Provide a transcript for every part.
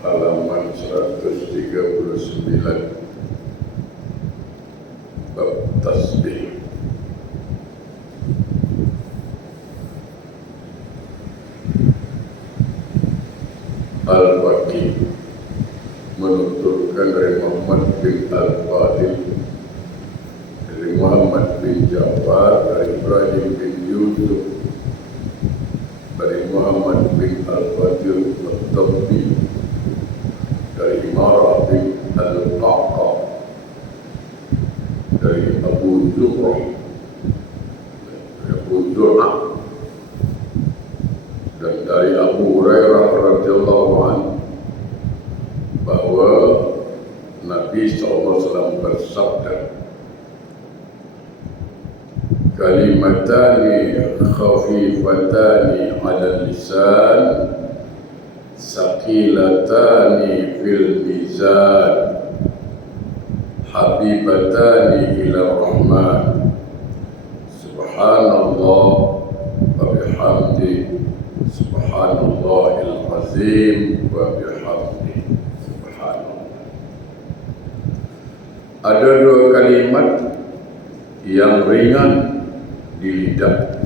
halaman 139 bab tasbih. Al-Baqi menuturkan dari Muhammad bin Al-Fadil, dari Muhammad bin Ja'far, dari Ibrahim bin Yusuf, dari Muhammad bin Al-Fadil Al-Tabbi, dari Imara bin Al-Qaqa, dari Abu Zur'ah, dan dari Abu Hurairah radhiyallahu anhu bahwa Nabi SAW bersabda, kalimatani khafifatani 'ala lisan saqilatani fil mizan habibatani ila rahman subhanallah wa bihamdi subhanallahil azim wa bihamdi subhanallah. Ada dua kalimat yang ringan di lidah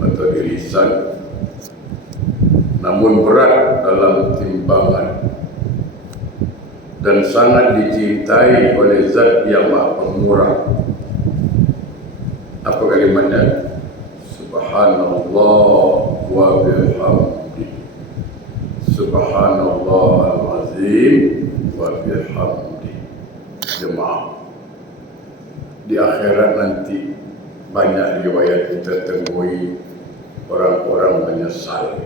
atau di lisan, namun berat dalam timbangan dan sangat dicintai oleh Zat yang Maha Pemurah. Apa kalimatnya? Subhanallah wa bihamdi subhanallahal azim wa bihamdi. Jemaah, di akhirat nanti banyak riwayat kita temui orang-orang menyesal.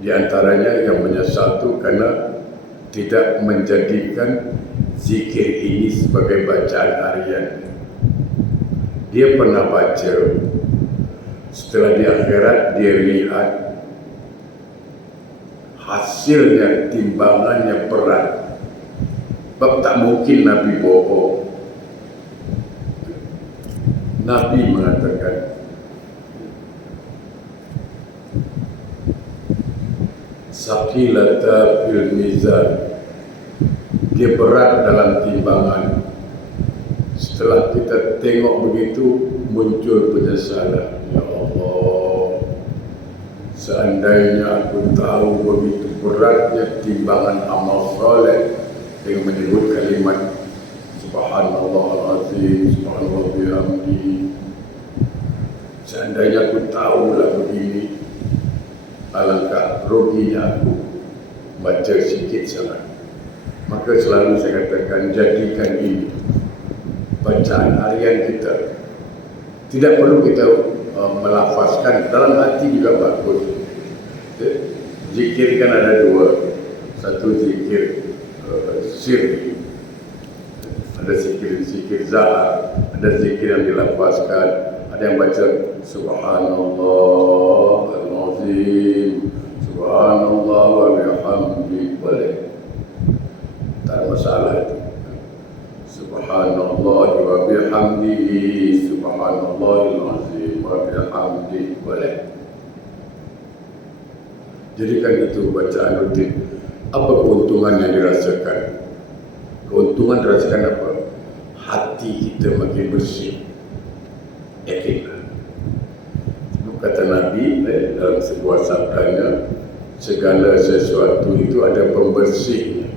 Di antaranya yang menyesal itu karena tidak menjadikan zikir ini sebagai bacaan harian. Dia pernah baca, setelah di akhirat dia lihat hasilnya, timbangannya berat. Sebab tak mungkin Nabi bohong. Nabi mengatakan, saqilata fil mizan, dia berat dalam timbangan. Setelah kita tengok begitu, muncul penyesalan. Ya Allah, seandainya aku tahu begitu beratnya timbangan amal soleh dengan menyebut kalimat subhanallahal azim, subhanallah bihamdi. Seandainya aku tahulah begini, alangkah ruginya aku baca sikit sangat. Maka selalu saya katakan, jadikan ini bacaan harian kita. Tidak perlu kita melafazkan, dalam hati juga bagus. Zikir kan ada dua, satu zikir sirri, ada zikir zahar, ada zikir yang dilafazkan. Ada yang baca subhanallahal azim, subhanallah wa bihamdi, boleh, tak ada masalah itu. Subhanallah wa bihamdihi subhanallahil azim wa bihamdi, boleh. Jadikan itu bacaan rutin. Apa keuntungan yang dirasakan? Keuntungan dirasakan apa? Hati kita makin bersih. Yakinlah. Kata Nabi dalam sebuah sabdanya, segala sesuatu itu ada pembersihnya.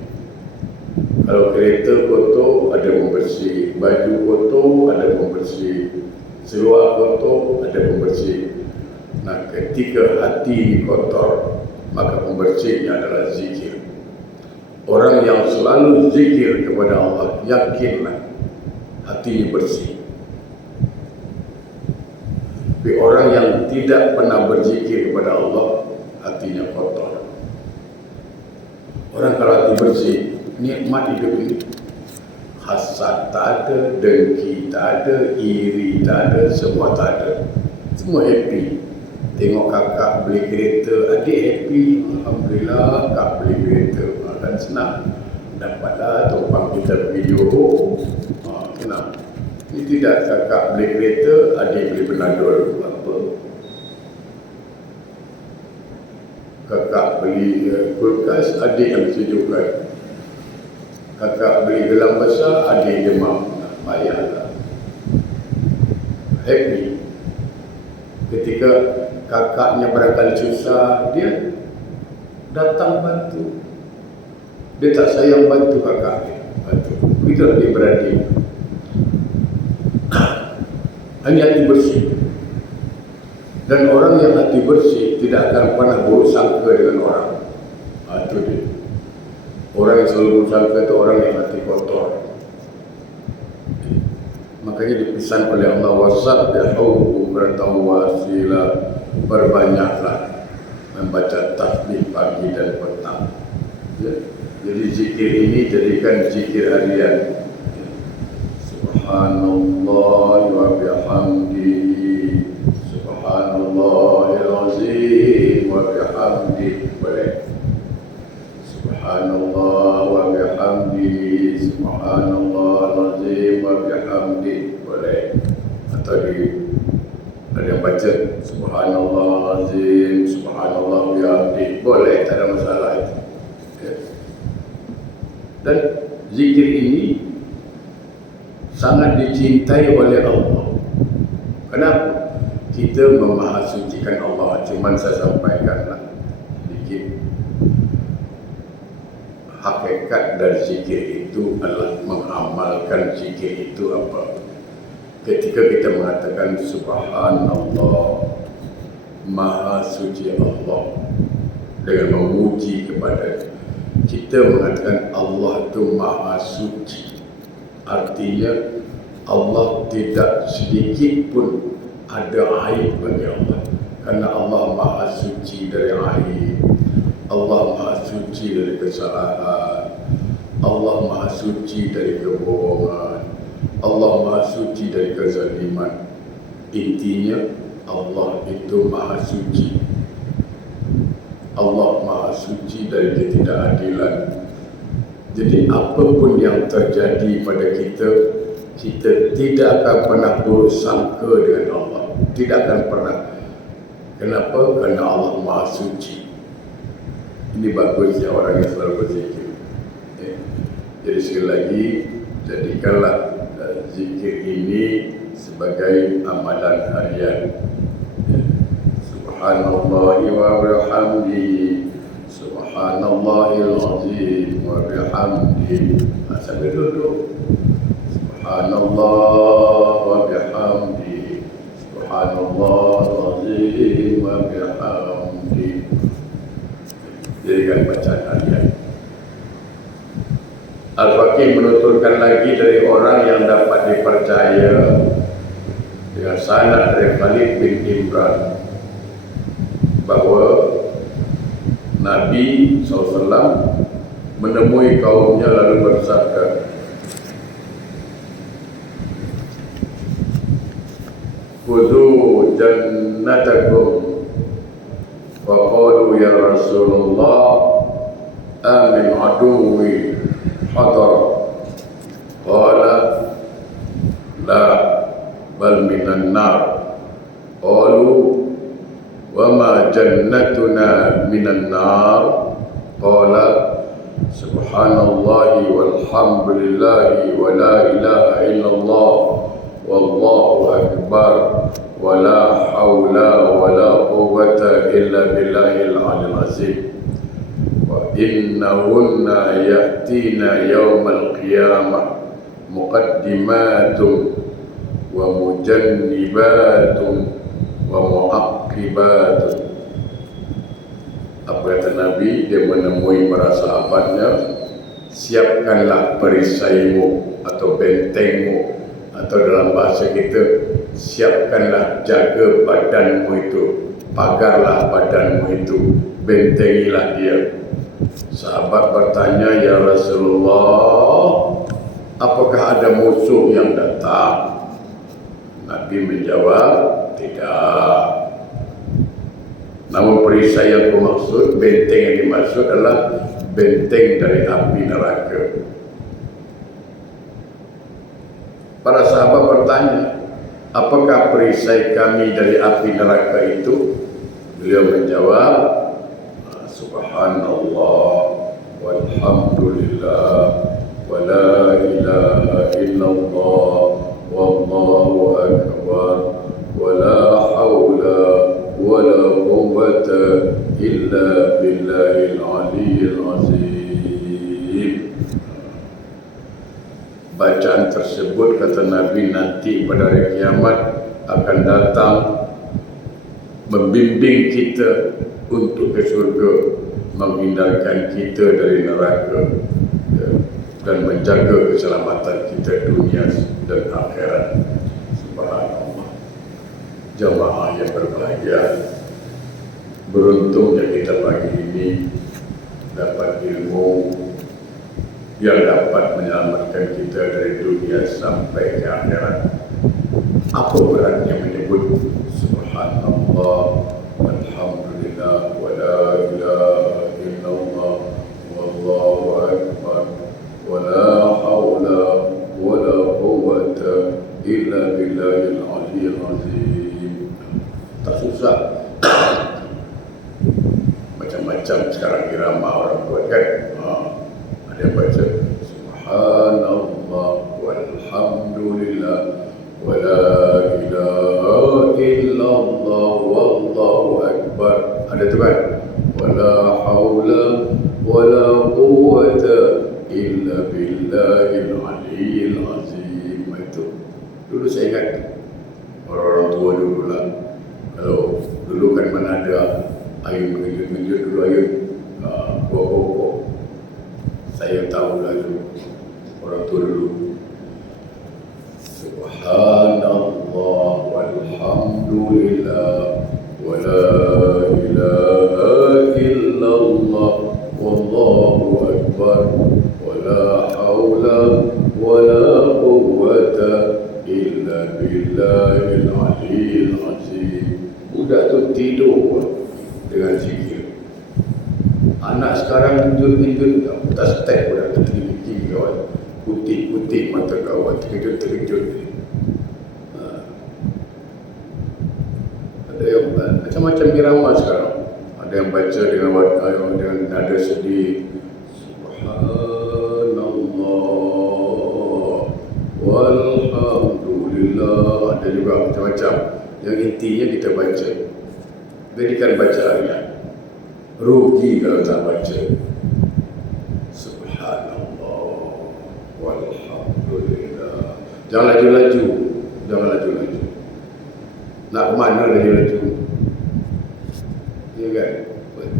Kalau kereta kotor, ada pembersih. Baju kotor, ada pembersih. Seluar kotor, ada pembersih. Nah, ketika hati ini kotor, maka pembersihnya adalah zikir. Orang yang selalu zikir kepada Allah, yakinlah hatinya bersih. Tapi orang yang tidak pernah berzikir kepada Allah, hatinya kotor. Orang kalau hati bersih, nikmat hidup ini. Hasad tak ada, dengki tak ada, iri tak ada, semua tak ada. Semua happy. Tengok kakak beli kereta, adik happy. Alhamdulillah, kak beli kereta. Kan senang. Dapatlah tumpang kita pergi Johor. Senang. Ini tidak, kakak beli kereta, adik beli penandul. Apa? Kakak beli kulkas, adik yang sejukkan. Kakak beli gelang besar, adik demam. Payahlah. Happy. Ketika kakaknya barangkali susah, dia datang bantu. Dia tak sayang bantu kakak. Bantu. Begitu dia beradik. Hanya hati bersih. Dan orang yang hati bersih tidak akan pernah buruk sangka dengan orang. Itu dia. Orang yang selalu buruk sangka itu orang yang hati kotor. Makanya dipesan oleh Allah, wasabbihu bukratan wa asila, berbanyaklah membaca tasbih pagi dan petang. Ya. Jadi zikir ini jadikan zikir harian. Subhanallah wa bihamdihi, subhanallahil azim wa bihamdihi. Boleh. Subhanallah wa bihamdihi, subhanallahil azim wa bihamdihi. Boleh. Atau ada yang baca subhanallah azim, subhanallah wa bihamdihi. Boleh, tak ada masalah itu. Ya. Dan zikir ini sangat dicintai oleh Allah. Kenapa? Kita memahasucikan Allah. Cuma saya sampaikanlah sedikit. Hakikat dari zikir itu adalah mengamalkan zikir itu apa? Ketika kita mengatakan subhanallah, maha suci Allah, dengan memuji kepada, kita mengatakan Allah itu maha suci. Artinya Allah tidak sedikit pun ada aib bagi Allah. Karena Allah maha suci dari aib, Allah maha suci dari kesalahan, Allah maha suci dari kebohongan, Allah maha suci dari kezaliman. Intinya Allah itu maha suci. Allah maha suci dari ketidakadilan. Jadi apapun yang terjadi pada kita, kita tidak akan pernah buruk sangka dengan Allah. Tidak akan pernah. Kenapa? Kerana Allah maha suci. Ini bagusnya orang yang selalu berzikir. Jadi sekali lagi, jadikanlah zikir ini sebagai amalan harian. Subhanallah wa bihamdihi, subhanallahil azim wa bihamdihi. Sambil duduk. Subhanallah wa bihamdihi, subhanallahil azim wa bihamdihi. Jadikan bacaan harian. Al-Faqih menuturkan lagi dari orang yang dapat dipercaya dengan sanad dari Khalid bin Imran bahawa Nabi SAW menemui kaumnya lalu bersabda, "Khudhu jannatakum." Wa qalu ya Rasulullah, amin aduwi hadar. Qala la, bal minan nar. Qalu wa ma jannatuna minan nar. Qala subhanallahi walhamdulillahi wa la ilaha illallah wallahu akbar wa la hawla wa la quwwata illa billahil aliyyil azim. Wa innahunna ya'tina yawmal qiyamah muqaddimatun wa mujannibatun wa mu'aqibatun. Apa kata Nabi? Dia menemui para sahabatnya, siapkanlah perisaimu atau bentengmu, atau dalam bahasa kita, siapkanlah, jaga badanmu itu, pagarlah badanmu itu, bentengilah dia. Sahabat bertanya, ya Rasulullah, apakah ada musuh yang datang? Nabi menjawab, tidak. Namun perisai yang dimaksud, benteng yang dimaksud adalah benteng dari api neraka. Para sahabat bertanya, apakah perisai kami dari api neraka itu? Beliau menjawab, Subhanallah walhamdulillah wa la ilaha illallah wallahu akbar wa la hawla wa la quwwata illa billahil aliyyil azim. Bacaan tersebut, kata Nabi, nanti pada hari kiamat akan datang membimbing kita untuk ke surga, menghindarkan kita dari neraka, ya, dan menjaga keselamatan kita dunia dan akhirat. Subhanallah. Jamaah yang berbahagia, beruntungnya kita pagi ini dapat ilmu yang dapat menyelamatkan kita dari dunia sampai ke akhirat. Apa beratnya menyebut Subhanallah walhamdulillah wa la ilaha illallah wallahu akbar wa la hawla wa la quwwata illa billahil aliyyil azim. Tak susah. Macam-macam sekarang irama orang buat kan. Ada yang baca Subhanallah walhamdulillah wa la ilaha illallah wallahu akbar. Ada tu kan? Wa la hawla wa la quwwata illa billahil aliyyil azim. Itu dulu saya ingat orang-orang tua dulu lah. Kalau dulu kan mana ada ayun mengenjut dulu ayun pokok-pokok. Saya tahu lah dulu orang tua dulu. Subhanallah walhamdulillah wa la ilaha illallah wallahu akbar wa la hawla wa la quwwata illa billahil aliyyil azim. Budak tu tidur dengan zikir. Anak sekarang tunjuk-tunjuk tak step budak tu tinggi kawan. Putih-putih mata kawan, terkejut-terkejut. Ada yang macam-macam irama sekarang. Ada yang baca dengan nada sedih. Subhanallah walhamdulillah. Ada juga macam-macam. Yang intinya kita baca. Berikan bacaannya. Rugi kalau tak baca. Subhanallah walhamdulillah. Jangan laju-laju. Jangan laju-laju. Nak ke mana laju-laju? Ya kan?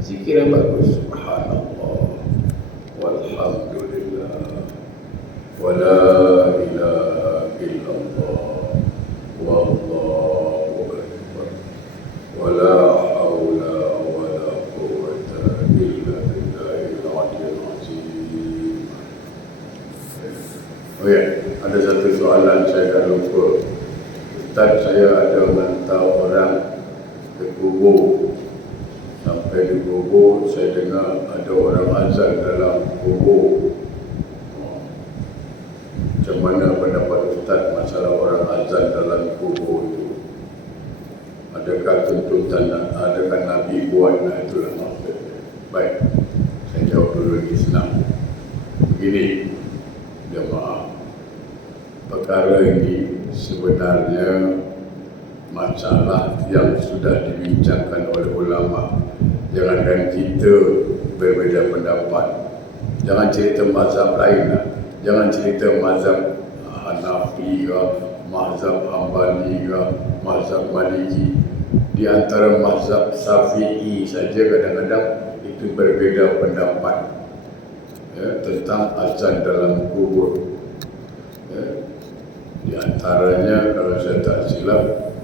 Zikir yang bagus. Subhanallah walhamdulillah wa la ilaha illallah wallahu akbar wa la hawla wa la quwwata illa billahil aliyyil azim. Oh ya, ada satu soalan saya dah lupa. Ustaz, saya ada hantar orang ke kubur. Sampai di kubur, saya dengar ada orang azan dalam kubur. Macam mana pendapat Ustaz masalah orang azan dalam kubur itu? Adakah tuntutan, adakah Nabi buat? Itulah maksudnya. Baik, saya jawab dulu ini senang. Begini, jemaah, perkara ini sebenarnya masalah yang sudah dibincangkan oleh ulama. Jangankan kita berbeza pendapat, jangan cerita mazhab lain lah. Jangan cerita mazhab Hanafi ke, mazhab Hambali ke, mazhab Maliki. Di antara mazhab Syafi'i saja kadang-kadang itu berbeza pendapat, ya, tentang azan dalam kubur. Ya. Di antaranya, kalau saya tak silap,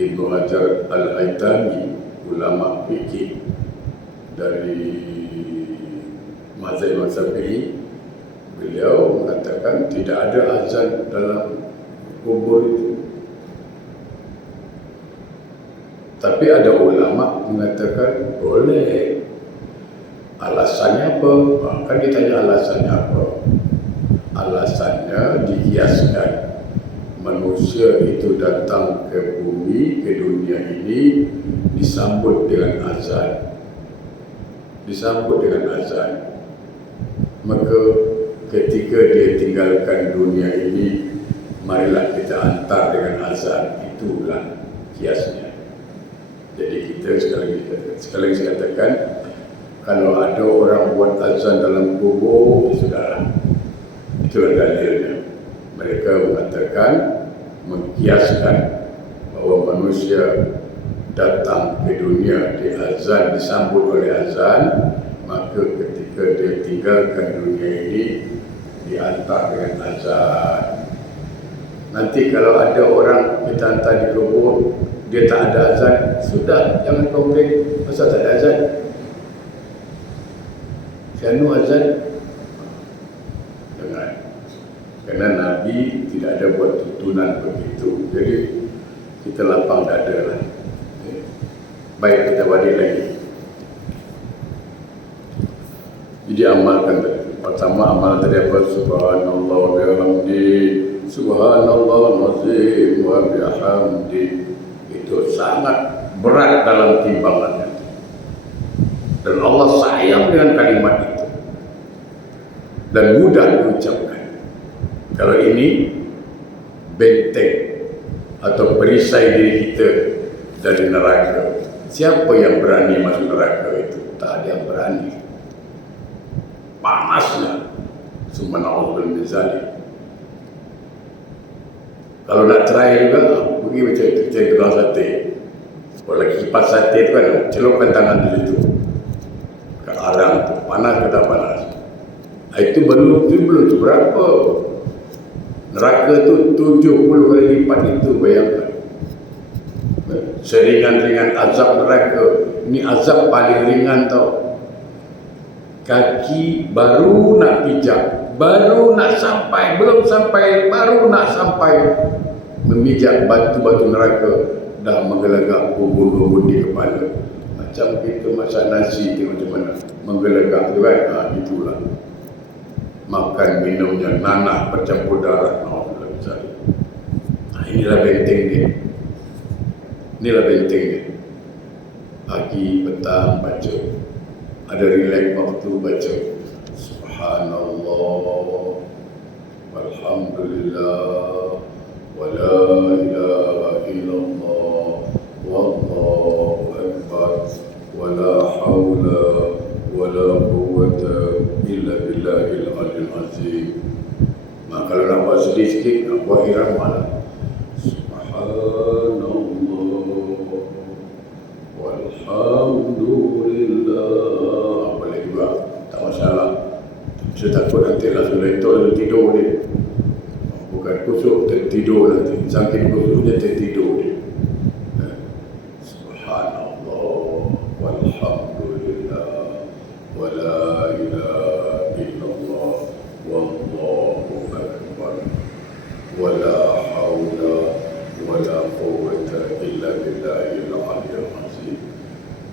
Ibnu Hajar Al-Haytami, ulama fikih dari mazhab Syafi'i, beliau mengatakan tidak ada azan dalam kubur itu. Tapi ada ulama mengatakan boleh. Alasannya apa? Kan ditanya alasannya apa? Alasannya dihiaskan. Manusia itu datang ke bumi, ke dunia ini disambut dengan azan. disambut dengan azan. Maka ketika dia tinggalkan dunia ini, marilah kita hantar dengan azan. Itulah kiasnya. Jadi kita sekali lagi katakan, kalau ada orang buat azan dalam kubur, sudahlah. Itulah dalilnya. Mereka mengatakan, mengkiaskan bahawa manusia datang ke dunia di azan, disambut oleh azan, maka ketika dia tinggalkan dunia ini, dihantar dengan azan. Nanti kalau ada orang kita hantar di kubur, dia tak ada azan, sudah, jangan komplain pasal tak ada azan. Sianu azan? Jangan. Kerana Nabi tidak ada buat tuntunan begitu. Jadi kita lapang dada lah. Baik, kita balik lagi. Jadi amalkan tadi. Pertama amal tadi apa? Subhanallah wa bihamdi, subhanallah azim wa bihamdi. Itu sangat berat dalam timbangannya. Dan Allah sayang dengan kalimat itu. Dan mudah diucapkan. Kalau ini benteng atau perisai diri kita dari neraka. Siapa yang berani masuk neraka itu? Tak ada yang berani. Panasnya. Subhanallah min zalik. Kalau nak try juga, pergi macam itu, cari tukang sate. Kalau lagi kipas sate itu kan, celupkan tangan di situ. Ke arang tu, panas ke tak panas. Itu belum seberapa. Neraka tu 70 kali lipat itu, bayangkan. Seringan-ringan azab neraka. Ini azab paling ringan tau. Kaki baru nak pijak, baru nak sampai, belum sampai, baru nak sampai memijak batu-batu neraka, dah menggelegak bubur-bubur di kepala. Macam kita masak nasi tu macam mana, menggelegak tu kan, itulah. Makan minumnya nanah bercampur darah. Inilah benteng dia. Inilah benteng dia. Pagi, petang baca. Ada relax waktu baca. Subhanallah walhamdulillah wa la ilaha illallah wallahu akbar wa la hawla wa la quwwata illa billahil aliyyil azim. Maka kalau nak buat sedih sikit, nak buat irama lah. Subhanallah walhamdulillah. Boleh juga, tak masalah. Saya takut nanti langsung letok tidur dia. Bukan kusuk, tertidur nanti. Saking kusuknya tertidur dia. Subhanallah walhamdulillah wa la ilaha illallah wallahu akbar wa la hawla wa la quwwata illa billahil aliyyil azim.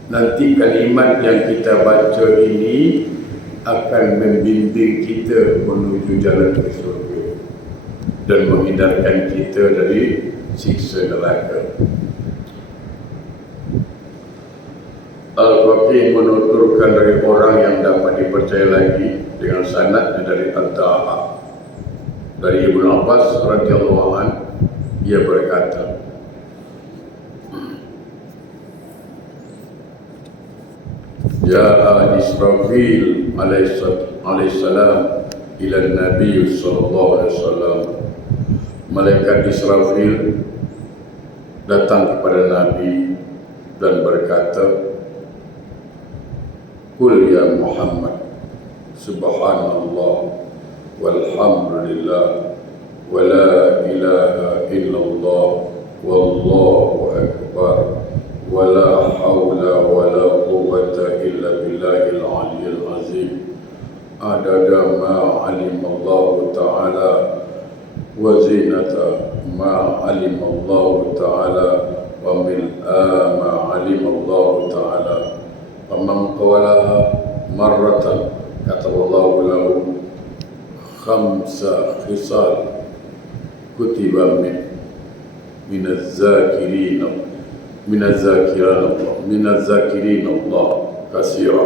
Nanti kalimat yang kita baca ini akan membimbing kita menuju jalan ke surga dan menghindarkan kita dari siksa neraka. Al-Faqih menuturkan dari orang yang dapat dipercaya lagi dengan sanadnya dari Al-Taha dari Ibnu Abbas radhiyallahu anhu, ia berkata, Ja'a Israfil alaihissalam ila Nabi sallallahu alaihi wasallam. Malaikat Israfil datang kepada Nabi dan berkata, Qul ya Muhammad, subhanallah walhamdulillah wa la ilaha illallah wallahu akbar wa la hawla wa la quwwata illa billahil aliyyil azim. Adada ma alimallahu ta'ala wa zinata ma alimallahu ta'ala wa mil'a ma alimallahu ta'ala. Faman qalaha marratan kataballahu lahu khamsa khisal kutiba minaz zakirin Allah katsira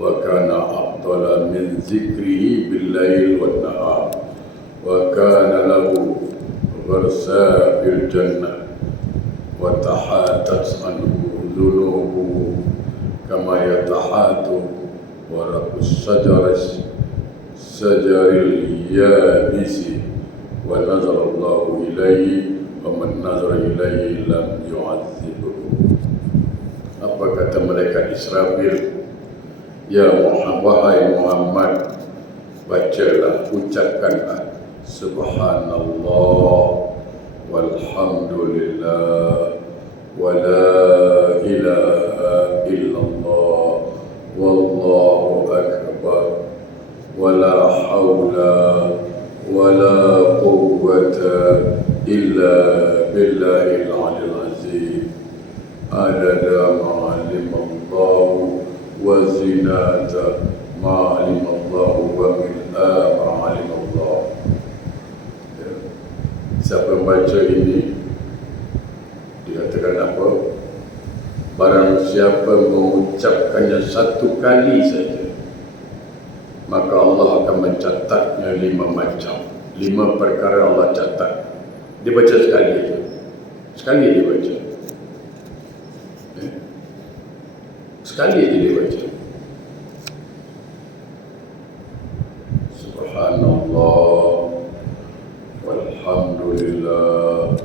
وكان أفضل من ذكره بالليل والنهار وكان له غرساء في الجنة وتحاتت عنه ذنوبه كما يتحات ورق الشجر اليابس ونظر الله إليه ومن نظر إليه لم يعذبه. Apa kata malaikat Israfil? Ya Muhammad, wahai Muhammad, bacalah, ucapkanlah Subhanallah walhamdulillah wa la ilaha illallah wallahu akbar wa la hawla wa la quwwata illa billahil aliyil azim adada ma'alimallahu wa zinata ma'alimallahu wa mil'a ma'alimallahu. Siapa membaca ini dikatakan apa? Barang siapa mengucapkannya satu kali saja, maka Allah akan mencatatnya 5 macam. 5 perkara Allah catat. Dia baca sekali saja. Sekali dia baca. Sekali saja dia baca. Subhanallah walhamdulillah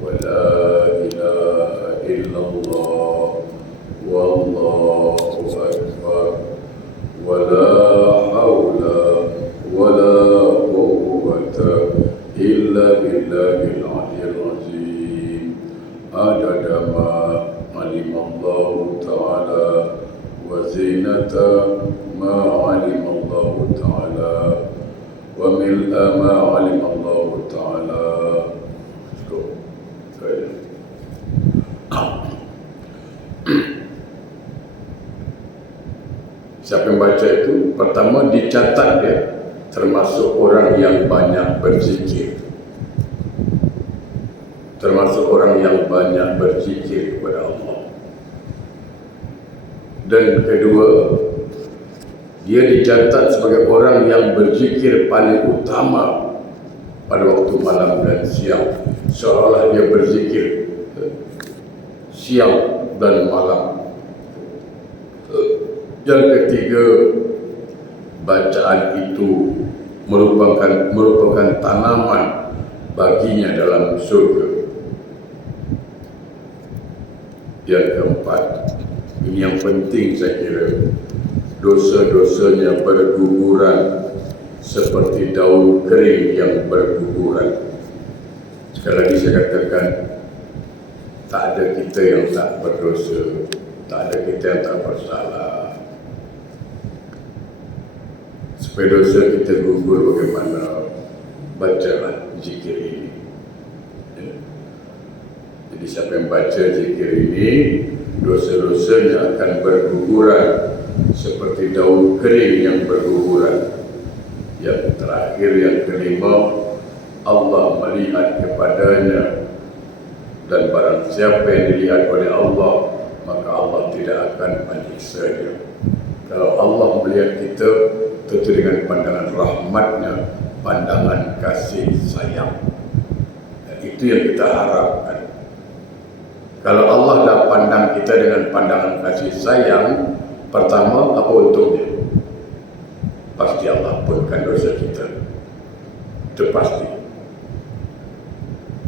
wa la ilaha illallah wallahu akbar wa la hawla wa la quwwata illa billahil aliyil azim adada ma alimallahu ta'ala wa zinata ma alimallahu ta'ala wa mil'a ma alimallahu ta'ala. Cukup. Siapa yang baca itu, pertama dicatat dia termasuk orang yang banyak berzikir. Termasuk orang yang banyak berzikir kepada Allah. Dan kedua, dia dicatat sebagai orang yang berzikir paling utama pada waktu malam dan siang, seolah dia berzikir siang dan malam. Yang ketiga, bacaan itu merupakan tanaman baginya dalam surga. Yang keempat, ini yang penting saya kira, dosa-dosanya berguguran seperti daun kering yang berguguran. Sekali lagi saya katakan, tak ada kita yang tak berdosa, tak ada kita yang tak bersalah. Supaya dosa kita gugur bagaimana? Bacalah zikir ini. Jadi siapa yang baca zikir ini, dosa-dosanya akan berguguran seperti daun kering yang berguguran. Yang terakhir, yang kelima, Allah melihat kepadanya, dan barang siapa yang dilihat oleh Allah, maka Allah tidak akan menyiksa dia. Kalau Allah melihat kita, tentu dengan pandangan rahmatnya, pandangan kasih sayang. Dan itu yang kita harapkan. Kalau Allah dah pandang kita dengan pandangan kasih sayang, pertama, apa untungnya? Pasti Allah ampunkan dosa kita. Itu pasti.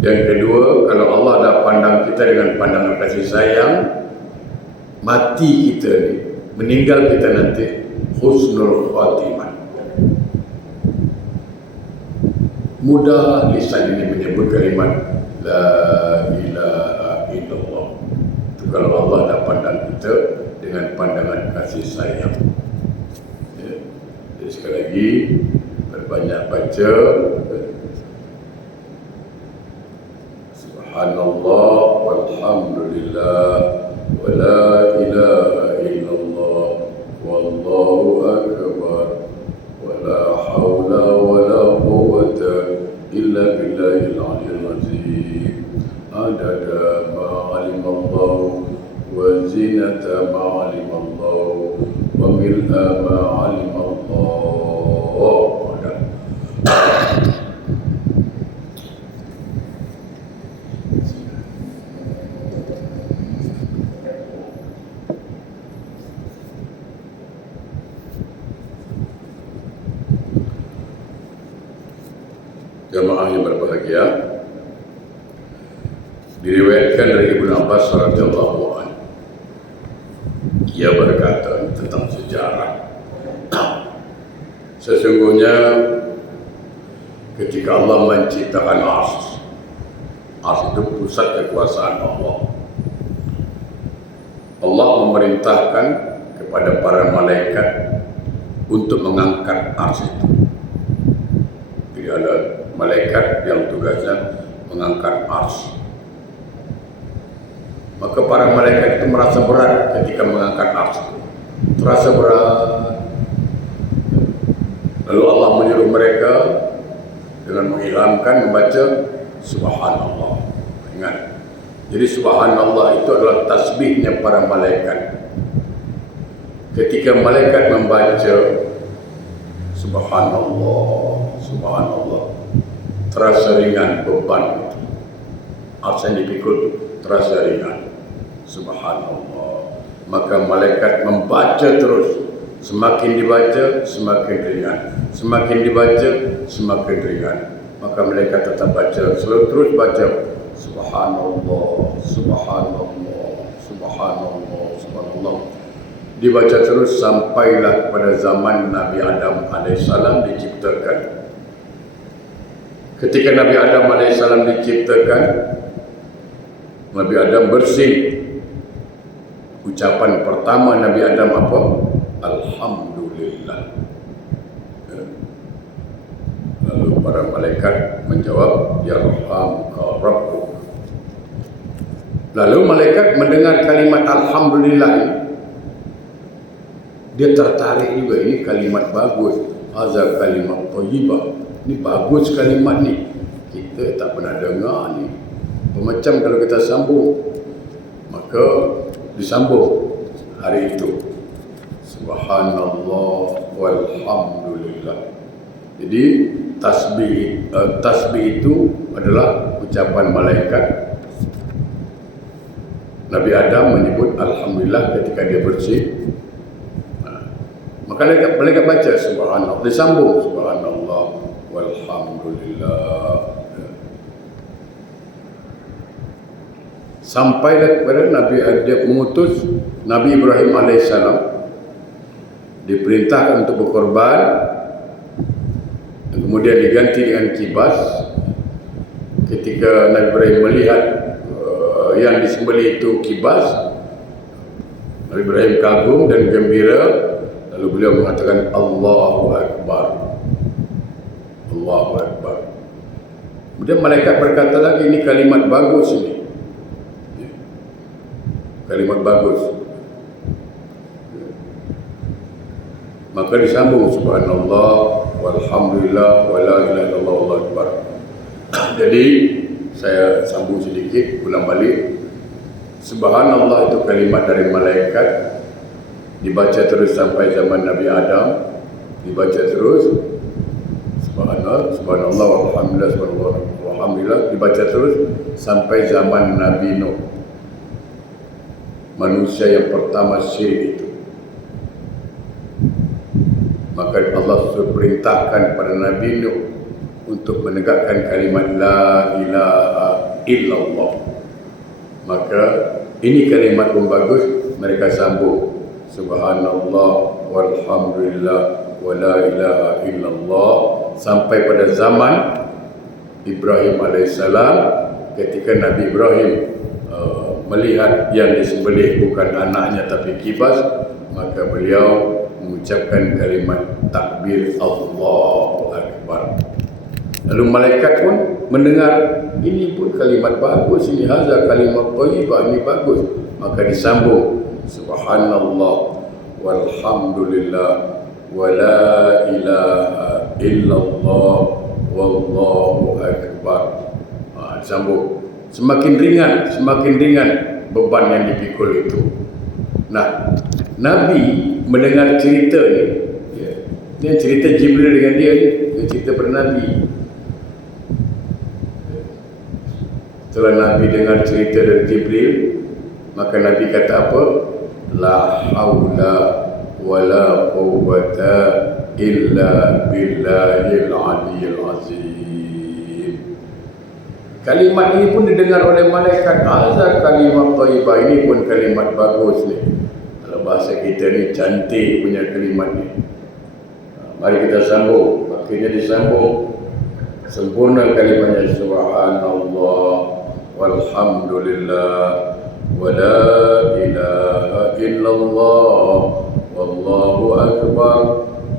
Yang kedua, kalau Allah dah pandang kita dengan pandangan kasih sayang, mati kita ni, meninggal kita nanti, husnul khatimah. Mudah lisan ini menyebut kalimat La ilaha illallah. Itu kalau Allah dah pandang kita dengan pandangan kasih sayang. Ya. Jadi sekali lagi, berbanyak baca Subhanallah walhamdulillah wa la ilaha illallah wallahu akbar wa la hawla wa la quwwata illa billahil aliyil azim adada ma alimallahu wa zinata ma alimallahu wa Pemil alim Allah dah. Jamaah yang berbahagia, diriwayatkan dari Ibnu Abbas radhiyallahu anhu, ia berkata tentang sejarah, sesungguhnya ketika Allah menciptakan Ars itu pusat kekuasaan Allah. Allah memerintahkan kepada para malaikat untuk mengangkat Ars itu. Jadi ada malaikat yang tugasnya mengangkat Ars. Maka para malaikat itu merasa berat ketika mengangkat Ars itu. Terasa berat. Lalu Allah menyuruh mereka dengan mengilhamkan membaca Subhanallah. Ingat. Jadi Subhanallah itu adalah tasbihnya para malaikat. Ketika malaikat membaca Subhanallah, Subhanallah, terasa ringan beban. Ars yang dipikul terasa ringan. Subhanallah. Maka malaikat membaca terus. Semakin dibaca, semakin ringan. Semakin dibaca, semakin ringan. Maka malaikat tetap baca. Selalu terus baca. Subhanallah, Subhanallah, Subhanallah, Subhanallah. Dibaca terus sampailah pada zaman Nabi Adam AS diciptakan. Ketika Nabi Adam AS diciptakan, Nabi Adam bersin. Ucapan pertama Nabi Adam apa? Alhamdulillah. Lalu para malaikat menjawab, Yarhamka Rabbuk. Lalu malaikat mendengar kalimat Alhamdulillah ini, dia tertarik juga, ini kalimat bagus. Hadza kalimat thayyibah. Ini bagus kalimat ni. Kita tak pernah dengar ni. Macam kalau kita sambung, maka disambung hari itu. Subhanallah walhamdulillah. Jadi tasbih itu adalah ucapan malaikat. Nabi Adam menyebut alhamdulillah ketika dia bersih. Maka malaikat baca subhanallah, disambung subhanallah walhamdulillah. Sampailah kepada Nabi Adam mengutus Nabi Ibrahim AS, diperintahkan untuk berkorban, dan kemudian diganti dengan kibas. Ketika Nabi Ibrahim melihat yang disembelih itu kibas, Nabi Ibrahim kagum dan gembira. Lalu beliau mengatakan Allahu Akbar, Allahu Akbar. Kemudian malaikat berkata lagi, ini kalimat bagus ini, kalimat bagus. Maka disambung subhanallah walhamdulillah wala ilaha illallah wallahu akbar. Jadi saya sambung sedikit, ulang balik. Subhanallah itu kalimat dari malaikat, dibaca terus sampai zaman Nabi Adam, dibaca terus subhanallah, subhanallah walhamdulillah, subhanallah walhamdulillah, dibaca terus sampai zaman Nabi Nuh, manusia yang pertama syirik itu. Maka Allah perintahkan kepada Nabi Nuh untuk menegakkan kalimat la ilaha illallah. Maka ini kalimat pun bagus, mereka sambung subhanallah walhamdulillah wa la ilaha illallah sampai pada zaman Ibrahim AS. Ketika Nabi Ibrahim melihat yang disembelih bukan anaknya tapi kibas, maka beliau mengucapkan kalimat takbir Allahu Akbar. Lalu malaikat pun mendengar, ini pun kalimat bagus, ini hadza kalimat thayyibah, ini bagus. Maka disambung subhanallah walhamdulillah wa la ilaha illallah wallahu akbar. Disambung. Semakin ringan beban yang dipikul itu. Nah, Nabi mendengar cerita ni, ya, ini cerita Jibril dengan dia ni, dia cerita pada Nabi. Setelah Nabi dengar cerita dari Jibril, maka Nabi kata apa? La haula wala quwwata illa billahil aliyyil azim. Kalimat ini pun didengar oleh malaikat. Azza kalimat thayyibah, ini pun kalimat bagus ni. Kalau bahasa kita ni cantik punya kalimat ni. Mari kita sambung. Akhirnya disambung. Sempurna kalimatnya, subhanallah walhamdulillah wa la ilaha illallah wallahu akbar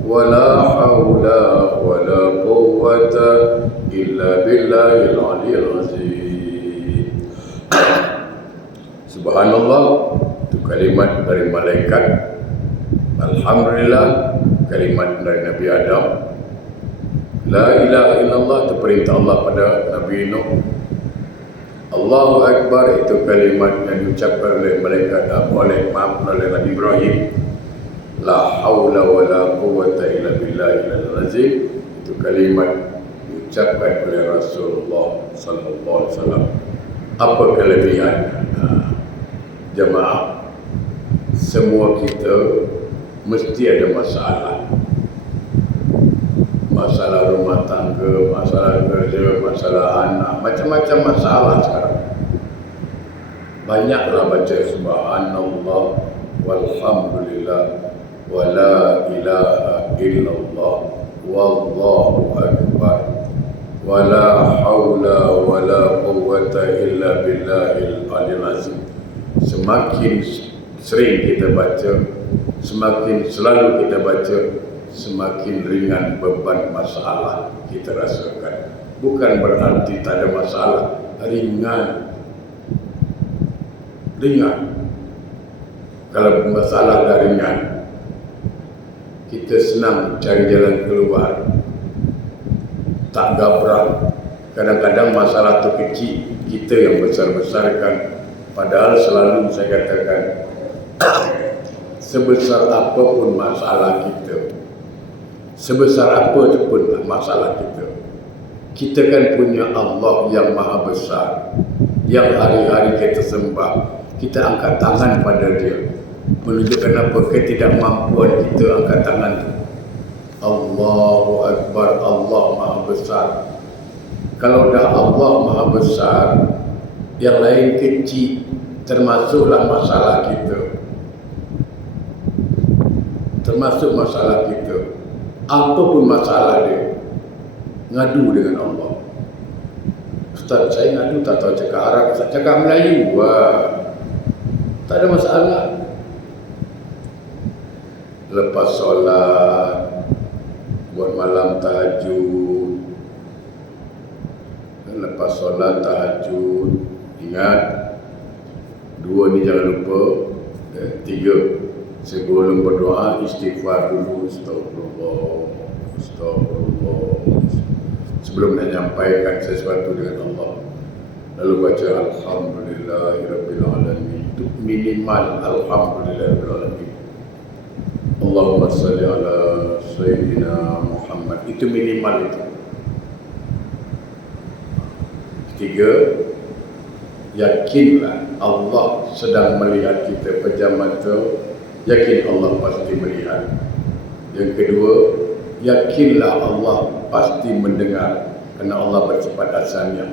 wa la hawla wa la quwwata illa billahil aliyyil azim. Subhanallah itu kalimat dari malaikat. Alhamdulillah kalimat dari Nabi Adam. La ilaha illallah itu perintah Allah pada Nabi Nuh. Allahu Akbar itu kalimat yang diucapkan oleh malaikat oleh Nabi Ibrahim. La haula wa la quwwata illa billahil azim itu kalimat diucapkan oleh Rasulullah sallallahu alaihi wasallam. Apa kelebihannya? Jemaah, semua kita mesti ada masalah. Masalah rumah tangga, masalah kerja, masalah anak, macam-macam masalah sekarang. Banyaklah baca subhanallah walhamdulillah wa la ilaha illallah wallahu akbar wa la hawla wa la quwwata illa billahil aliyyil azim. Semakin sering kita baca, semakin selalu kita baca, semakin ringan beban masalah kita rasakan. Bukan berarti tak ada masalah, ringan. Kalau masalah dah ringan, kita senang cari jalan keluar, tak gabrak. Kadang-kadang masalah tu kecil, kita yang besar-besarkan. Padahal selalu saya katakan, sebesar apapun masalah kita, sebesar apa pun masalah kita, kita kan punya Allah yang maha besar, yang hari-hari kita sembah. Kita angkat tangan pada dia, menunjukkan apa? Ketidakmampuan kita. Angkat tangan, Allahu Akbar, Allah maha besar. Kalau dah Allah maha besar, yang lain kecil, termasuklah masalah kita, termasuk masalah kita. Apapun masalah dia, ngadu dengan Allah. Ustaz, saya ngadu tak tahu cakap Arab, Ustaz cakap Melayu. Wah, tak ada masalah. Lepas solat, buat malam tahajud. Lepas solat tahajud, ingat, 2 ni jangan lupa. 3, sebelum berdoa istighfar dulu, astagfirullah. Sebelum nak menyampaikan sesuatu dengan Allah, lalu baca alhamdulillahirabbil alamin. Itu minimal alhamdulillahirabbil alamin. Allahumma salli ala sayyidina Muhammad. Itu minimal itu. 3, yakinlah Allah sedang melihat kita, pejam mata, yakin Allah pasti melihat. Yang kedua, yakinlah Allah pasti mendengar, kerana Allah bersifat asalnya.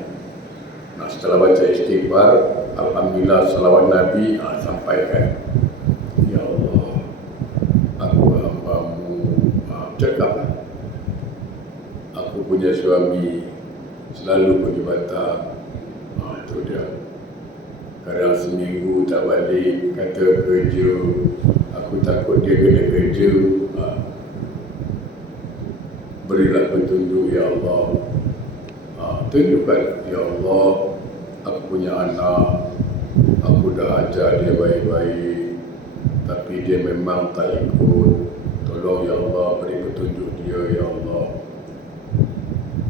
Nah, setelah baca istighfar, alhamdulillah, salawat Nabi, sampaikan, ya Allah, aku hamba-Mu. Cakap, aku punya suami selalu pergi Batam. Itu dia. Kadang seminggu tak balik, kata kerja, aku takut dia kena kerja. Berilah petunjuk ya Allah. Tunjukkan ya Allah, aku punya anak, aku dah ajar dia baik-baik, tapi dia memang tak ikut. Tolong ya Allah, beri petunjuk dia ya Allah.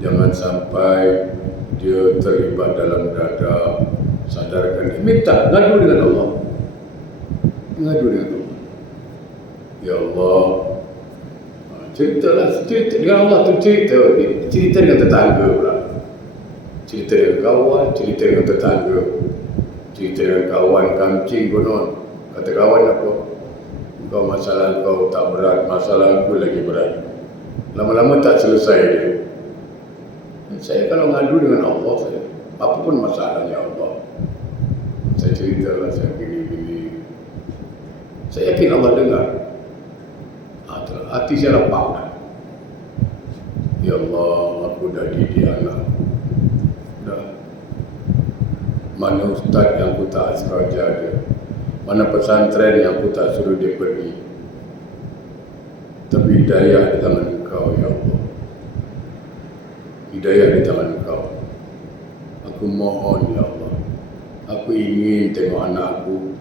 Jangan sampai dia terlibat dalam dada. Sadarkan dia. Minta, ngadu dengan Allah. Mengadu dengan Allah. Ya Allah, ceritalah, cerita dengan Allah tu cerita dengan tetangga pula. Cerita dengan kawan, cerita dengan tetangga. Cerita dengan kawan kancing konon. Kata kawan apa? Kau masalah kau tak berat, masalah aku lagi berat. Lama-lama tak selesai dia. Saya kalau ngadu dengan Allah, saya apapun masalahnya Allah, saya ceritalah saya gini-gini. Saya yakin Allah dengar. Hati saya lapang. Ya Allah, aku dah didik anak. Dah. Mana ustaz yang aku tak asrah jaga? Mana pesantren yang aku tak suruh dia pergi? Tapi hidayah di tangan Engkau, ya Allah. Hidayah di tangan Engkau. Aku mohon, ya Allah. Aku ingin tengok anak aku.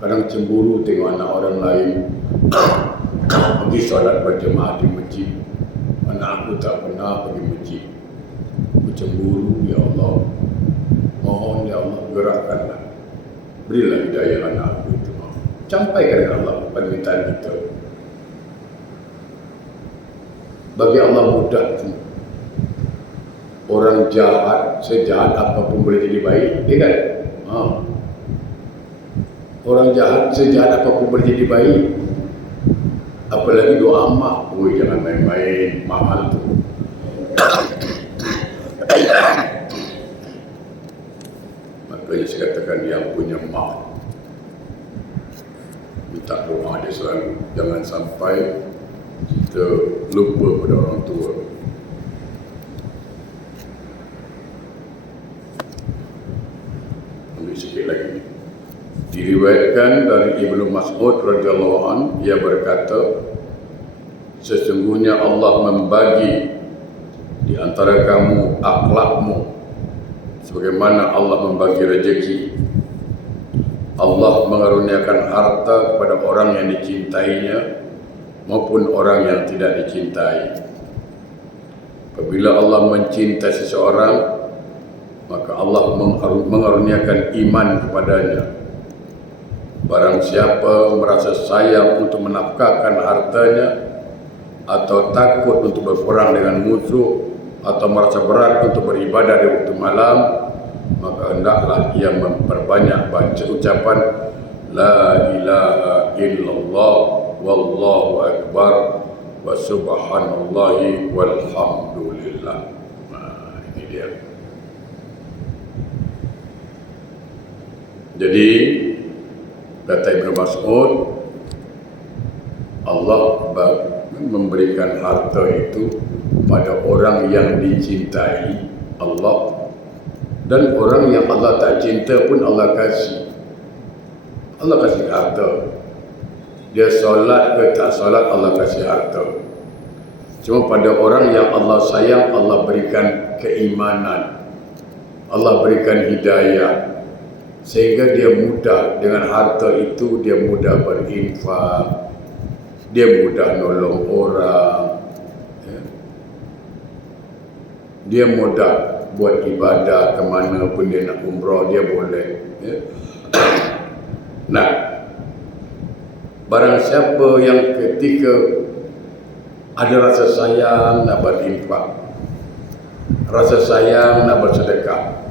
Kadang cemburu tengok anak orang lain pergi solat berjemaah di masjid. Anak aku tak pernah pergi masjid. Aku cemburu, ya Allah. Mohon, ya Allah, gerakkanlah. Berilah hidayah anak aku itu. Sampaikan kepada Allah permintaan kita. Bagi Allah mudah tu. Orang jahat, sejahat apapun boleh jadi baik, ya kan? Orang jahat, sejahat apapun boleh jadi baik. Apalagi doa mak, jangan main-main, mahal tu. Makanya saya katakan yang punya mak, minta doa dia selalu. Jangan sampai kita lupa pada orang tua. Ambil sikit lagi. Diriwayatkan dari Ibnu Mas'ud radhiyallahu anhu, ia berkata, sesungguhnya Allah membagi di antara kamu akhlakmu sebagaimana Allah membagi rezeki. Allah mengaruniakan harta kepada orang yang dicintainya maupun orang yang tidak dicintai. Apabila Allah mencintai seseorang, maka Allah mengaruniakan iman kepadanya. Barang siapa merasa sayang untuk menafkahkan hartanya, atau takut untuk berperang dengan musuh, atau merasa berat untuk beribadah di waktu malam, maka hendaklah ia memperbanyak baca ucapan La ilaha illallah wallahu akbar wa subhanallahi walhamdulillah. Ini dia. Jadi kata Ibnu Mas'ud, Allah memberikan harta itu pada orang yang dicintai Allah, dan orang yang Allah tak cinta pun Allah kasih. Allah kasih harta. Dia solat ke tak solat, Allah kasih harta. Cuma pada orang yang Allah sayang, Allah berikan keimanan, Allah berikan hidayah, sehingga dia mudah dengan harta itu, dia mudah berinfak, dia mudah nolong orang, dia mudah buat ibadah, kemana pun dia nak umrah dia boleh. Nah, barang siapa yang ketika ada rasa sayang nak berinfak, rasa sayang nak bersedekah,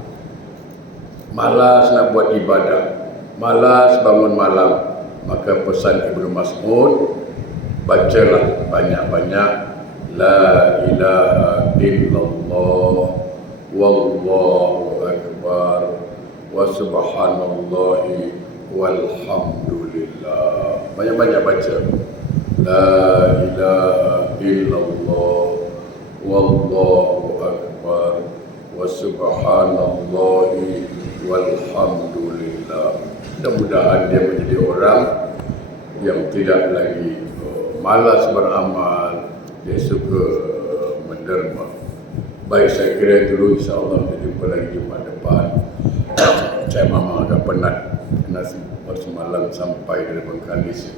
malas nak buat ibadah, malas bangun malam, maka pesan Ibnu Mas'ud, bacalah banyak-banyak La ilaha illallah wallahu akbar wa subhanallahi walhamdulillah. Banyak-banyak baca La ilaha illallah wallahu akbar wa subhanallahi walhamdulillah. Mudah-mudahan dia menjadi orang yang tidak lagi malas beramal, dia suka menderma. Baik, saya kira dulu, insyaAllah kita jumpa lagi Jumat depan. Saya memang agak penat kerana semalam sampai dari Bengkalis.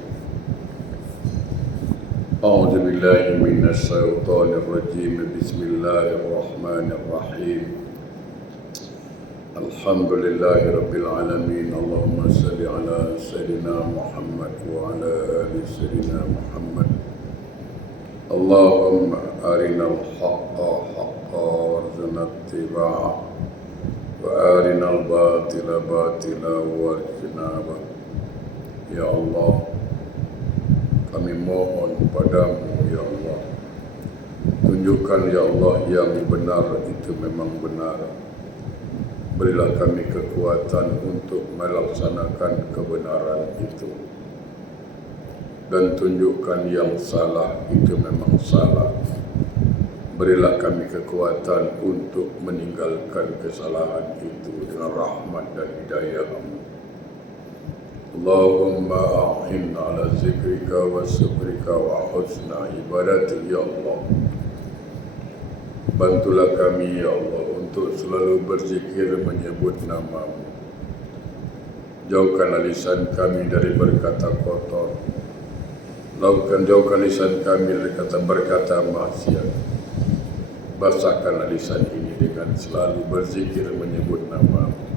A'udzubillahi minasyaitonirrajim. Bismillahirrahmanirrahim. Alhamdulillahi rabbil alamin. Allahumma salli ala sayyidina سيدنا محمد وعلى آل سيدنا محمد. اللهم أرنا الحق حقا وارزقنا اتباعه وأرنا الباطل باطلا واجتنابه. Ya Allah, kami mohon padamu ya Allah, tunjukkan ya Allah yang benar itu memang benar. Berilah kami kekuatan untuk melaksanakan kebenaran itu, dan tunjukkan yang salah itu memang salah. Berilah kami kekuatan untuk meninggalkan kesalahan itu dengan rahmat dan hidayah-Mu. Allahumma a'in ala zikrika wa syukrika wa husna ibadatik ya Allah. Bantulah kami ya Allah untuk selalu berzikir menyebut nama-Mu. Jauhkanlah lisan kami dari berkata kotor. Jauhkan lisan kami dari berkata maksiat. Basahkanlah lisan ini dengan selalu berzikir menyebut nama-Mu.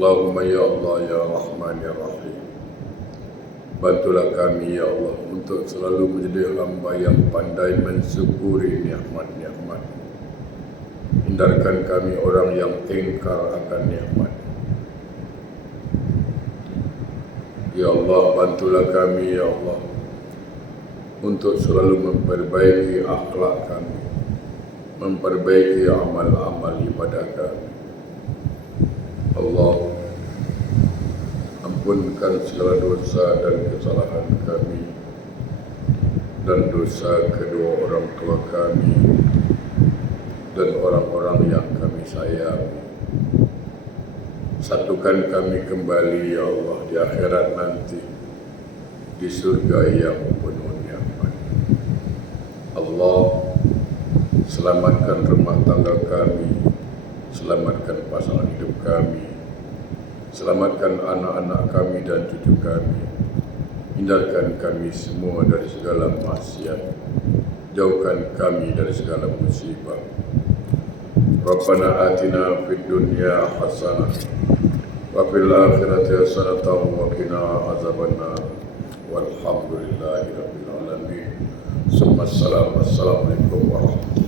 Allahumma ya Allah ya Rahman ya Rahim. Bantulah kami ya Allah untuk selalu menjadi hamba yang pandai mensyukuri nikmat-nikmat. Hindarkan kami orang yang ingkar akan nikmat. Ya Allah, bantulah kami ya Allah untuk selalu memperbaiki akhlak kami, memperbaiki amal-amal ibadah kami. Allah, ampunkan segala dosa dan kesalahan kami dan dosa kedua orang tua kami dan orang-orang yang kami sayangi. Satukan kami kembali ya Allah di akhirat nanti, di surga yang penuh nikmat. Allah, selamatkan rumah tangga kami, selamatkan pasangan hidup kami, selamatkan anak-anak kami dan cucu kami. Hindarkan kami semua dari segala maksiat. Jauhkan kami dari segala musibah. Rabbana atina fid dunya hasanah wa fil akhirati hasanah wa qina azabannar. Walhamdulillahi rabbil alamin. Assalamualaikum warahmatullahi wabarakatuh.